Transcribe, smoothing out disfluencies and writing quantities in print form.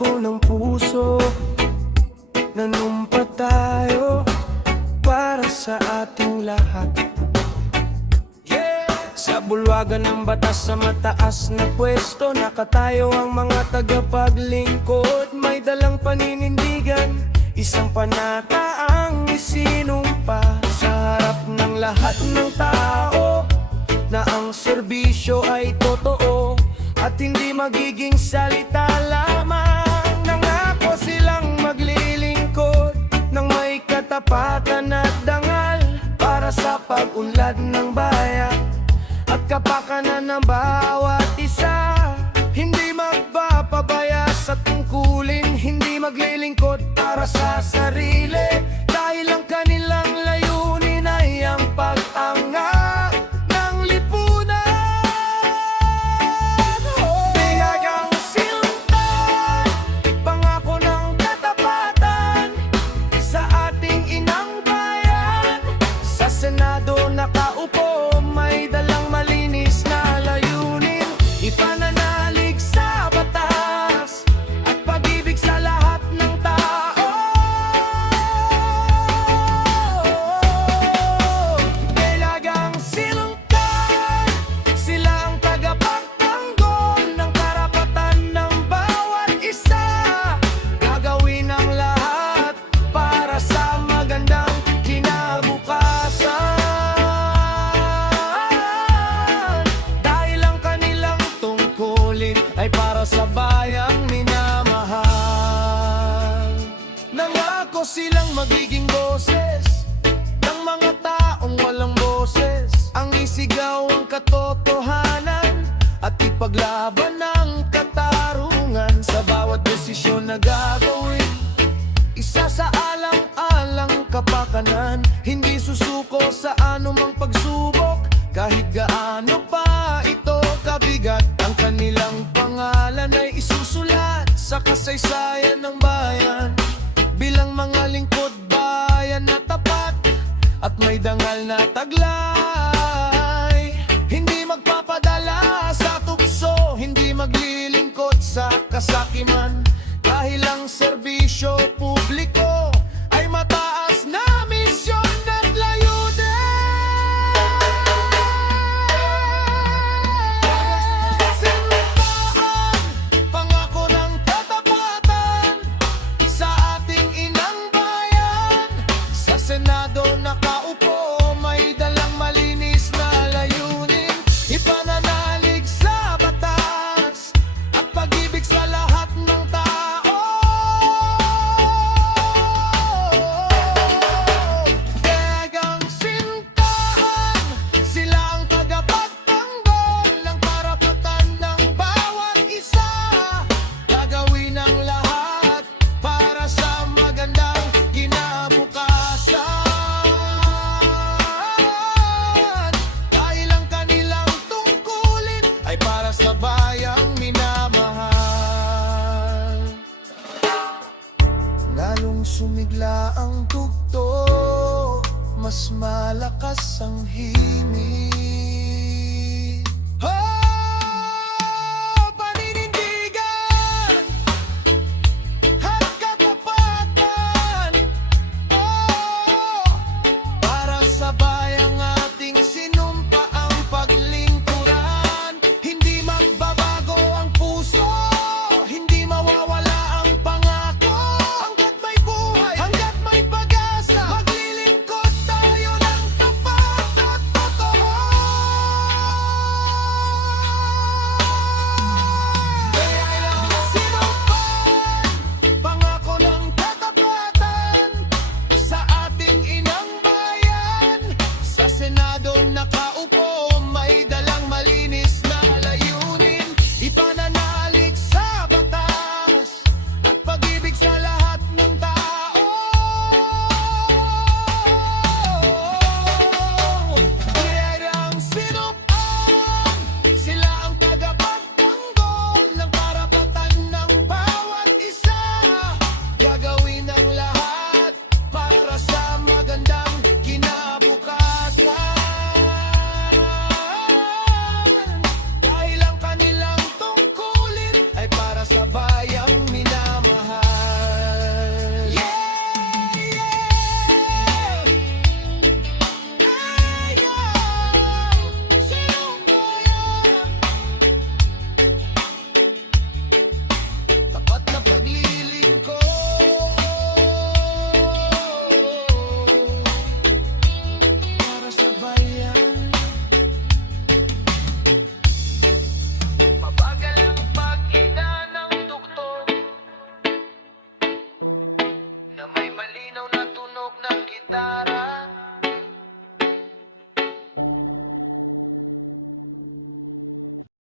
pangako ng puso, nanumpa tayo para sa ating lahat. Sa bulwagan ng batas, sa mataas na pwesto, nakatayo ang mga tagapaglingkod. May dalang paninindigan, isang panata ang isinumpa sa harap ng lahat ng tao, na ang serbisyo ay totoo at hindi magiging salita lamang. Nangako silang maglilingkod ng may katapatan at dangal para sa pag-unlad ng bayan at kapakanan ng bawat isa. Hindi magpapabaya sa tungkulin, hindi maglilingkod para sa sarili, dahil ang kanilang layunin ay ang pag-angat ng lipunan. Biyagang sinundan, pangako ng katapatan sa ating inang bayan. Sa Senado nakaupo, may dalang malinis na layunin, ipananalig sa batas at pag-ibig sa lahat ng tao. Dalagang sinungkan, sila ang tagapagtanggol ng karapatan ng bawat isa. Gagawin ang lahat para sa magandang kinabukasan, dahil ang kanilang tungkulin ay para sa bayang minamahal. Nangako silang magiging boses ng mga taong walang boses, ang isigaw ang katotohanan at ipaglaban ang katarungan sa bawat desisyon na gagawin. Isa sa alang-alang kapakanan, hindi susuko sa anumang pagsubok, kahit gaano pa ito kabigat. Ang kanilang pangalan ay isusulat sa kasaysayan ng bayan bilang mga lingkod bayan na tapat at may dangal na taglay. Hindi magpapadala sa tukso, hindi maglilingkod sa kasakiman, dahil ang serbisyo publiko ay mataas na misyon at layunin. Sinundan, pangako ng katapatan sa ating inang bayan. Sa Senado nakaupo, may dalang malinis na layunin, ipananalig sa batas at pag-ibig sa lahat ng tao. Dagang sintahan, sila ang tagapagtanggol ng karapatan ng bawat isa. Gagawin ang lahat para sa magandang kinabukasan, dahil ang kanilang tungkulin ay para sa bayang minamahal. Lalong sumigla ang tugtog, mas malakas ang himig. Paninindigan at katapatan, para sa bayang ating sinumpa ang paglingkuran. Hindi magbabago ang puso, hindi mawawala ang pangako. Hanggat may buhay, hanggat may pag-asa, maglilingkod tayo ng tapat at totoo. Kaya lang sinundan,